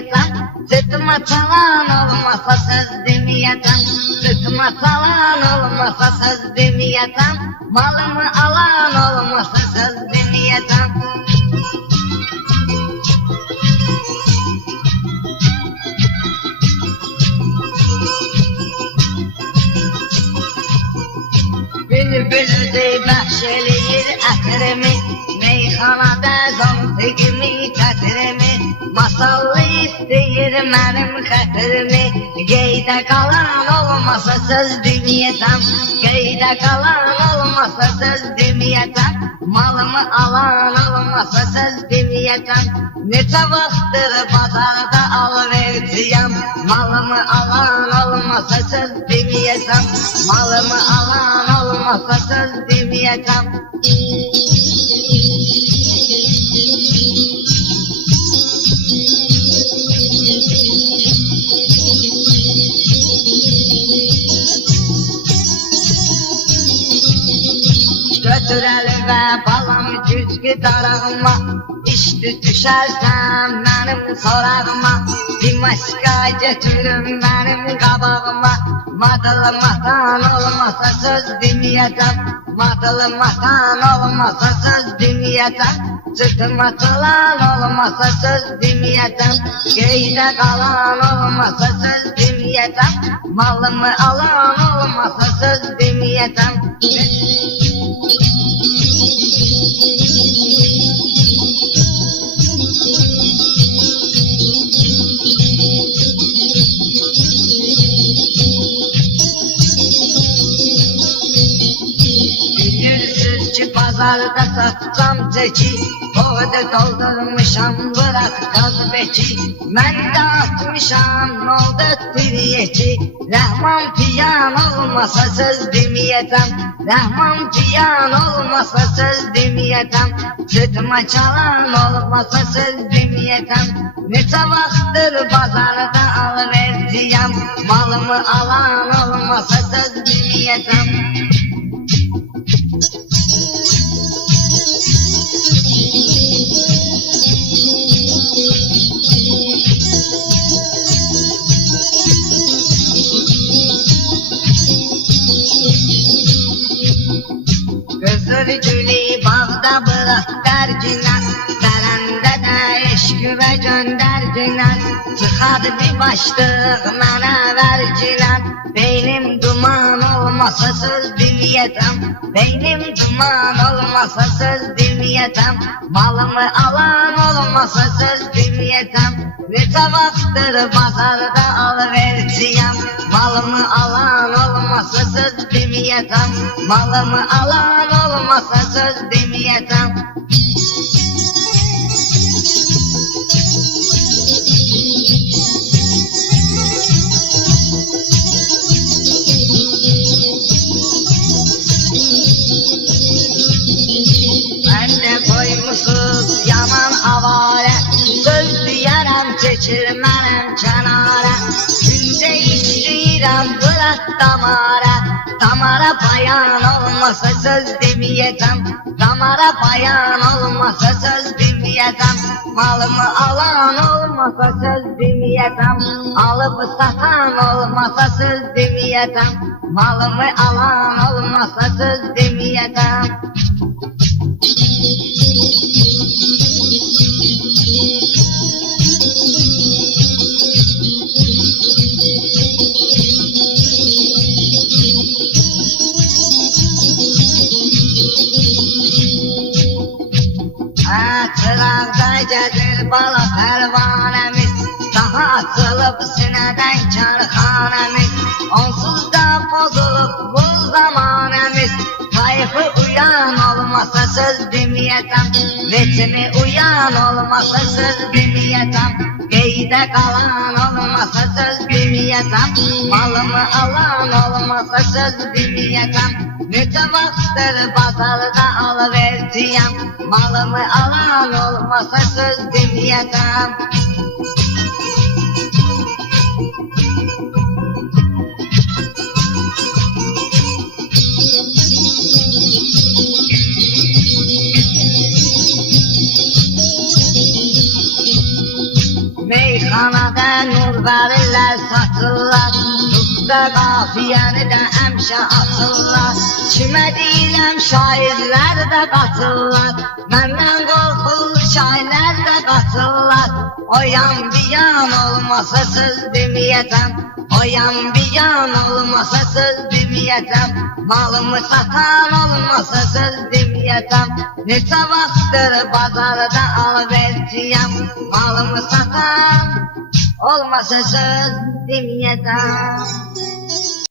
demeyeceğim. Sırtıma çalan olmasa söz demeyeceğim. Sırtıma çalan olmasa söz demeyeceğim. Malımı alan olmasa söz demeyeceğim. Bülbül de bahşeliyir ətrimi, meyxanada zontigimi kətrimi, masallı istəyir mənim xətrimi. Qeydə qalan olmasa söz deməyəcəm, qeydə qalan olmasa söz deməyəcəm. Malımı alan olmasa söz deməyəcəm. Neçə vaxtdır bazarda alverciyəm, malımı alan olmasa söz deməyəcəm. Malımı alan olmasa söz deməyəcəm. Götürəli və balam güzgü darağıma, İşdi düşərsən mənim sorağıma. Dimaşqa götürüm mənim qabağıma. Madılmatan olmasa söz deməyəcəm, madılmatan olmasa söz deməyəcəm. Sırtıma çalan olmasa söz deməyəcəm, qeydə qalan olmasa söz deməyəcəm. Malımı alan olmasa söz deməyəcəm. Pazarda satsam çeki, orada doldurmuşam bırak gazbeki. Mən də atmışam oldu tiriyeci. Rəhman piyan olmasa söz deməyəcəm, Rəhman piyan olmasa söz deməyəcəm. Sırtıma çalan olmasa söz deməyəcəm. Neçə vaxtdır bazarda alverciyəm, malımı alan olmasa söz deməyəcəm. Gülü bağda bırak dergiler, Dərəndə də eşqüvə göndərgilər. Çıxadı bir başlıq mənə vergilər. Beynim duman olmasa söz deməyəcəm, beynim duman olmasa söz deməyəcəm. Malımı alan olmasa söz deməyəcəm. Neçə vaxtdır bazarda alverciyəm, malımı alan olmasa söz deməyəcəm. Malımı alan olmasa söz deməyəcəm. Məndə qoymuşuz yaman avarə, söz deyərəm çəkilmərəm kənarə. Gündə istəyirəm bırak damara, damara bayan olmasa söz deməyəcəm, damara bayan olmasa söz deməyəcəm. Malımı alan olmasa söz deməyəcəm, alıb satan olmasa söz deməyəcəm. Malımı alan olmasa söz deməyəcəm. Çıraqda gəzir bala pərvanəmiz, daha açılıb sinədən kərxanəmiz. Onsuz da pozulub bu zamanəmiz, kayfı uyan olmasa söz deməyəcəm, veçimi uyan olmasa söz deməyəcəm. Qeydə qalan olmasa söz deməyəcəm, malımı alan olmasa söz deməyəcəm. Neçə vaxtdır bazarda alverciyəm, malımı alan olmasa söz deməyəcəm. Manada nur verirlər satırlar, Tutda qafiyəni də həmişə atırlar. Kimə deyiləm şairlər də qatırlar, Məndən qorxur şairlər də qatırlar. O yan bir yan olmasa söz deməyəcəm, O yan bir yan olmasa söz deməyəcəm, Malımı satan olmasa söz deməyəcəm. Neçə vaxtdır bazarda alverciyəm, Malımı satan olmasa söz deməyəcəm.